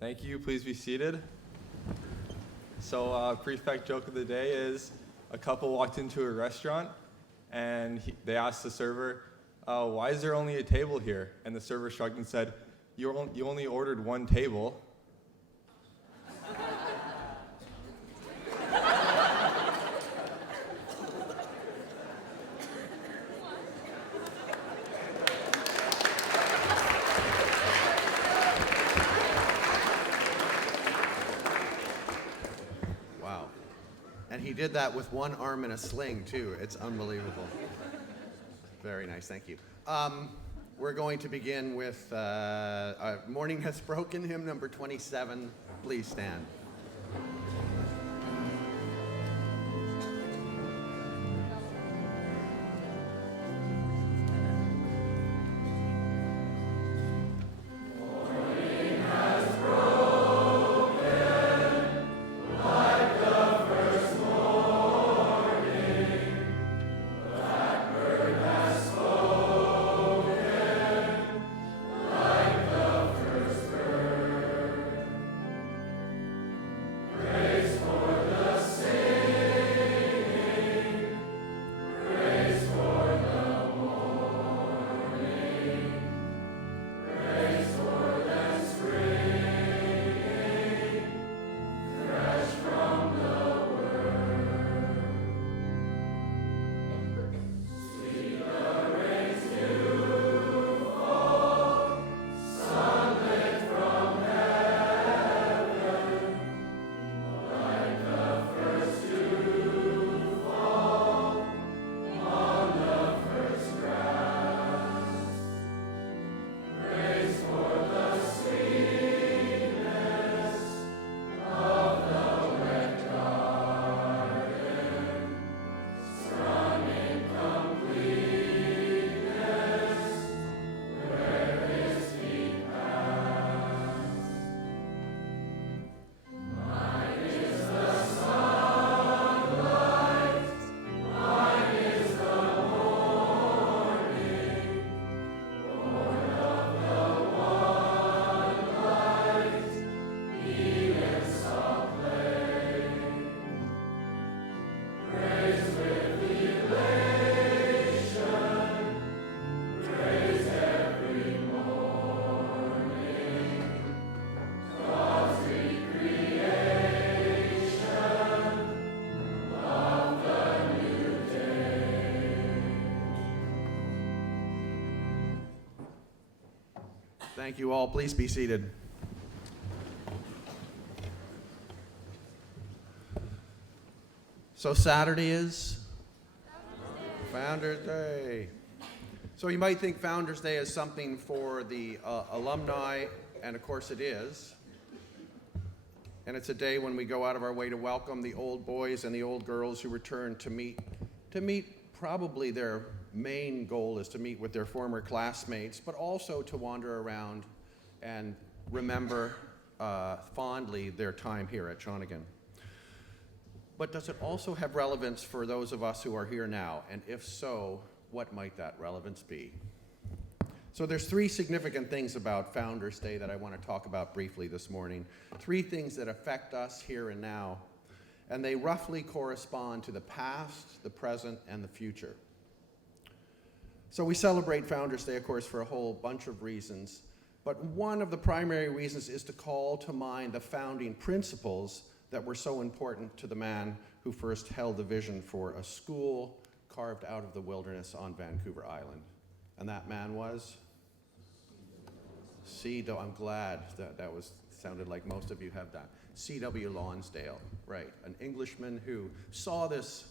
Thank you. Please be seated. So, prefect joke of the day is a couple walked into a restaurant and they asked the server, why is there only a table here? And the server shrugged and said, you only ordered one table. And he did that with one arm in a sling, too. It's unbelievable. Very nice, thank you. We're going to begin with Morning Has Broken, hymn number 27. Please stand. Thank you all. Please be seated. So Saturday is Founders Day. So you might think Founders Day is something for the alumni, and of course it is. And it's a day when we go out of our way to welcome the old boys and the old girls who return to meet probably their main goal is to meet with their former classmates, but also to wander around and remember fondly their time here at Shawnigan. But does it also have relevance for those of us who are here now? And if so, what might that relevance be? So there's three significant things about Founders Day that I want to talk about briefly this morning. Three things that affect us here and now, and they roughly correspond to the past, the present, and the future. So we celebrate Founders Day, of course, for a whole bunch of reasons, but one of the primary reasons is to call to mind the founding principles that were so important to the man who first held the vision for a school carved out of the wilderness on Vancouver Island. And that man was I'm glad that sounded like most of you have that. C.W. Lonsdale, right? An Englishman who saw this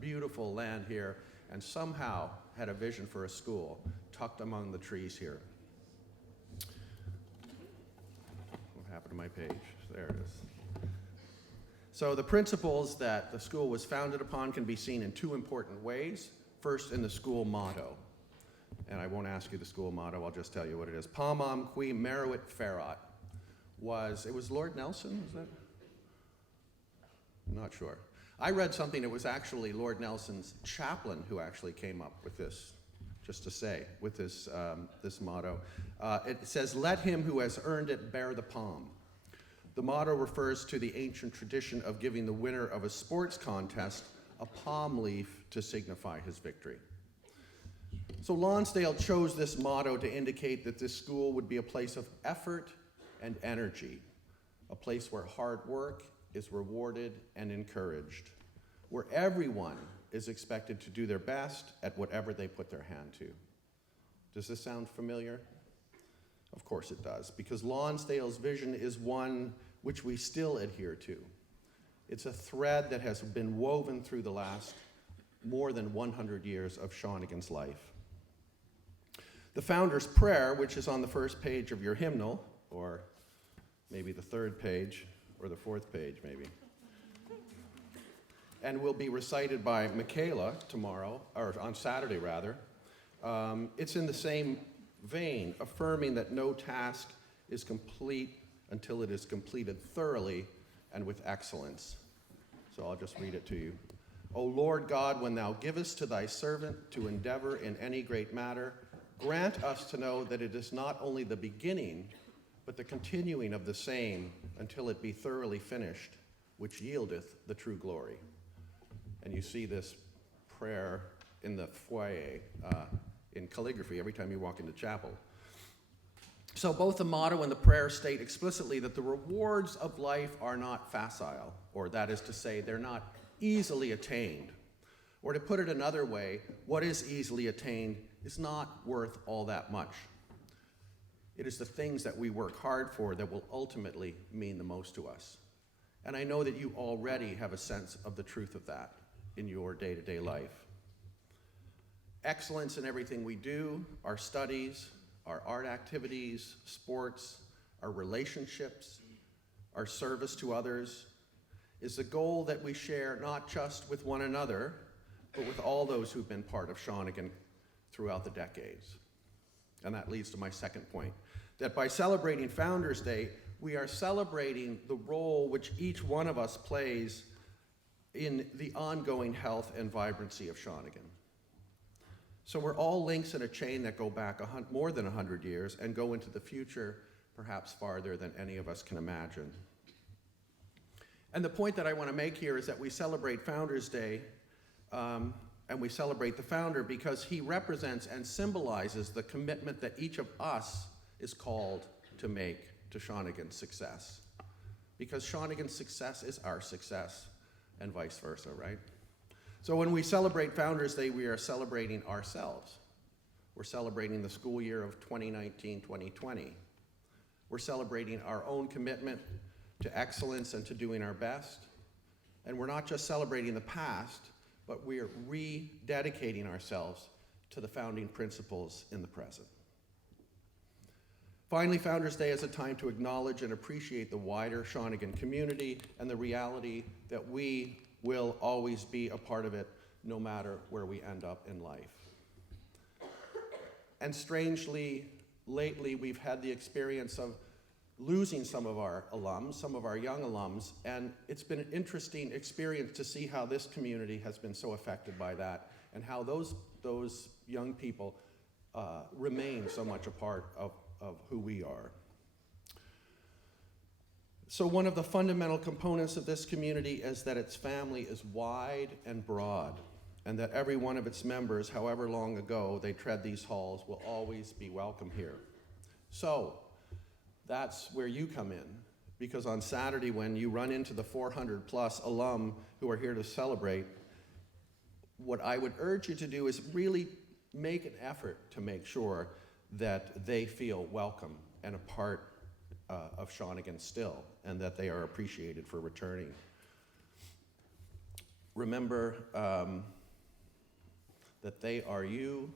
beautiful land here and somehow had a vision for a school tucked among the trees here. What happened to my page? There it is. So the principles that the school was founded upon can be seen in two important ways. First, in the school motto. And I won't ask you the school motto, I'll just tell you what it is. Pamam qui meruit ferat. It was Lord Nelson, was that? I'm not sure. I read something, it was actually Lord Nelson's chaplain who actually came up with this, just to say, with this motto. It says, let him who has earned it bear the palm. The motto refers to the ancient tradition of giving the winner of a sports contest a palm leaf to signify his victory. So Lonsdale chose this motto to indicate that this school would be a place of effort and energy, a place where hard work is rewarded and encouraged, where everyone is expected to do their best at whatever they put their hand to. Does this sound familiar? Of course it does, because Lonsdale's vision is one which we still adhere to. It's a thread that has been woven through the last more than 100 years of Shawnigan's life. The founder's prayer, which is on the first page of your hymnal, or maybe the third page, or the fourth page maybe, and will be recited by Michaela tomorrow, or on Saturday rather. It's in the same vein, affirming that no task is complete until it is completed thoroughly and with excellence. So I'll just read it to you. O Lord God, when thou givest to thy servant to endeavor in any great matter, grant us to know that it is not only the beginning, but the continuing of the same until it be thoroughly finished, which yieldeth the true glory. And you see this prayer in the foyer in calligraphy every time you walk into chapel. So both the motto and the prayer state explicitly that the rewards of life are not facile, or that is to say, they're not easily attained. Or to put it another way, what is easily attained is not worth all that much. It is the things that we work hard for that will ultimately mean the most to us. And I know that you already have a sense of the truth of that in your day-to-day life. Excellence in everything we do, our studies, our art activities, sports, our relationships, our service to others, is the goal that we share not just with one another, but with all those who've been part of Shawnigan throughout the decades. And that leads to my second point, that by celebrating Founders Day, we are celebrating the role which each one of us plays in the ongoing health and vibrancy of Shawnigan. So we're all links in a chain that go back more than 100 years and go into the future, perhaps farther than any of us can imagine. And the point that I want to make here is that we celebrate Founders Day and we celebrate the founder because he represents and symbolizes the commitment that each of us is called to make to Shawnigan's success. Because Shawnigan's success is our success and vice versa, right? So when we celebrate Founders Day, we are celebrating ourselves. We're celebrating the school year of 2019-2020. We're celebrating our own commitment to excellence and to doing our best. And we're not just celebrating the past, but we are rededicating ourselves to the founding principles in the present. Finally, Founders Day is a time to acknowledge and appreciate the wider Shawnigan community and the reality that we will always be a part of it no matter where we end up in life. And strangely, lately we've had the experience of losing some of our alums, some of our young alums, and it's been an interesting experience to see how this community has been so affected by that and how those young people remain so much a part of who we are. So one of the fundamental components of this community is that its family is wide and broad, and that every one of its members, however long ago they tread these halls, will always be welcome here. So that's where you come in, because on Saturday when you run into the 400 plus alum who are here to celebrate, what I would urge you to do is really make an effort to make sure that they feel welcome and a part of Shawnigan still, and that they are appreciated for returning. Remember that they are you,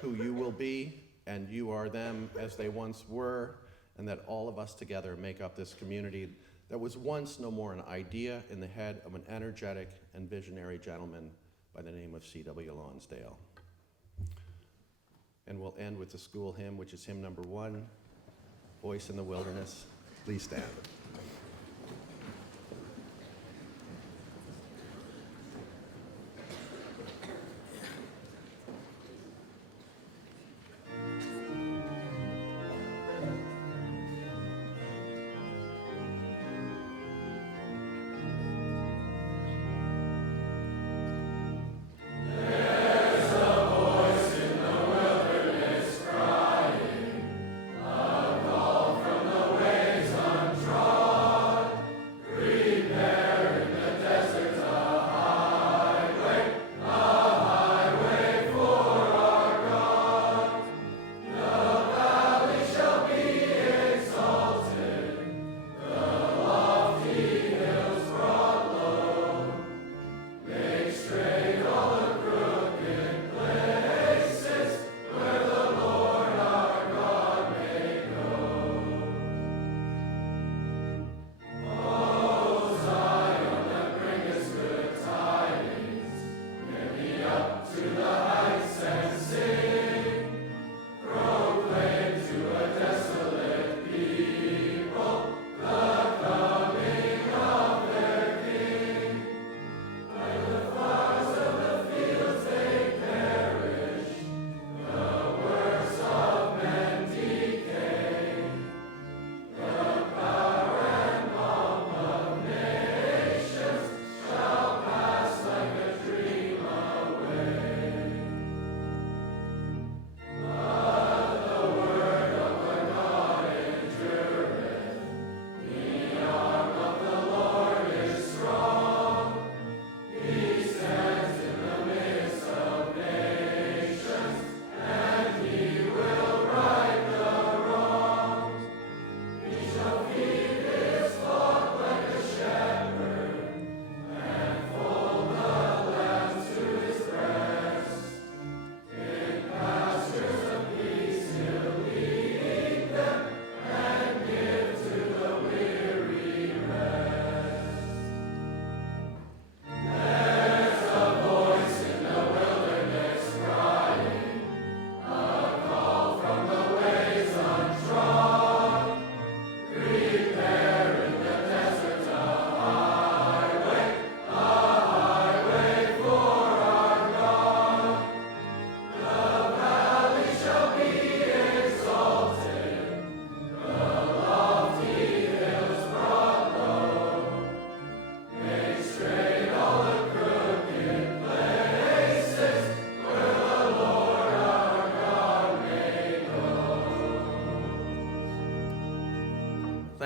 who you will be, and you are them as they once were, and that all of us together make up this community that was once no more an idea in the head of an energetic and visionary gentleman by the name of C.W. Lonsdale. And we'll end with the school hymn, which is hymn number 1, Voice in the Wilderness. Please stand.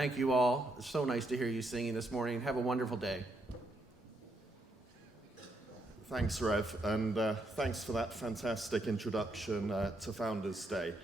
thank you all. It's so nice to hear you singing this morning. Have a wonderful day. Thanks, Rev, and thanks for that fantastic introduction to Founders Day.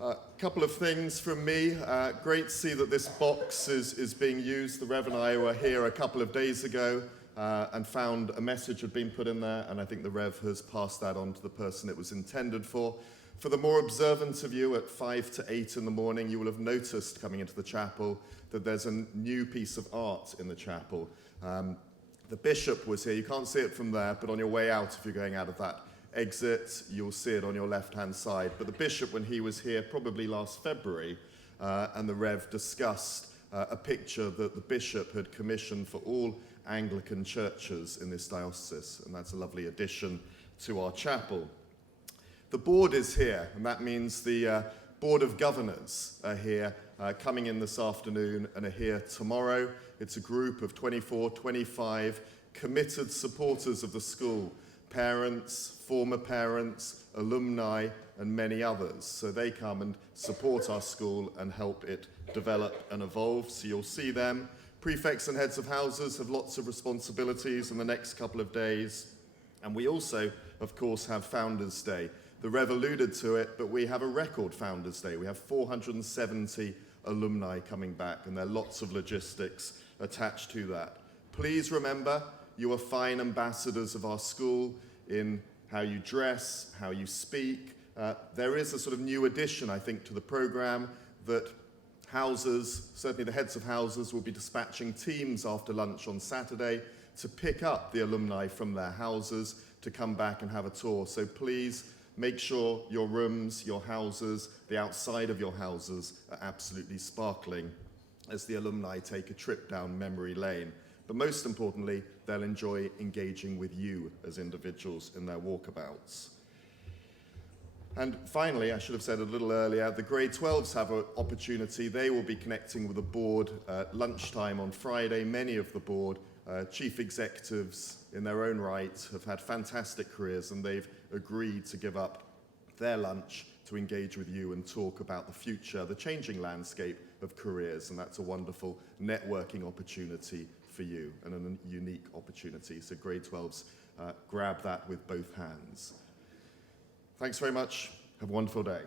A couple of things from me. Great to see that this box is being used. The Rev and I were here a couple of days ago and found a message had been put in there, and I think the Rev has passed that on to the person it was intended for. For the more observant of you, at 5 to 8 in the morning, you will have noticed coming into the chapel that there's a new piece of art in the chapel. The bishop was here. You can't see it from there, but on your way out, if you're going out of that exit, you'll see it on your left-hand side. But the bishop, when he was here, probably last February, and the Rev discussed a picture that the bishop had commissioned for all Anglican churches in this diocese, and that's a lovely addition to our chapel. The board is here, and that means the Board of Governors are here, coming in this afternoon and are here tomorrow. It's a group of 24, 25 committed supporters of the school, parents, former parents, alumni, and many others. So they come and support our school and help it develop and evolve. So you'll see them. Prefects and heads of houses have lots of responsibilities in the next couple of days. And we also, of course, have Founders Day. The Rev alluded to it, but we have a record Founders Day. We have 470 alumni coming back, and there are lots of logistics attached to that. Please remember, you are fine ambassadors of our school in how you dress, how you speak. There is a sort of new addition, I think, to the program that houses, certainly the heads of houses, will be dispatching teams after lunch on Saturday to pick up the alumni from their houses to come back and have a tour. So please make sure your rooms, your houses, the outside of your houses are absolutely sparkling as the alumni take a trip down memory lane. But most importantly, they'll enjoy engaging with you as individuals in their walkabouts. And finally, I should have said a little earlier, the grade 12s have an opportunity. They will be connecting with the board at lunchtime on Friday. Many of the board chief executives in their own right have had fantastic careers, and they've agreed to give up their lunch to engage with you and talk about the future, the changing landscape of careers, and that's a wonderful networking opportunity for you and a unique opportunity. So grade 12s, grab that with both hands. Thanks very much. Have a wonderful day.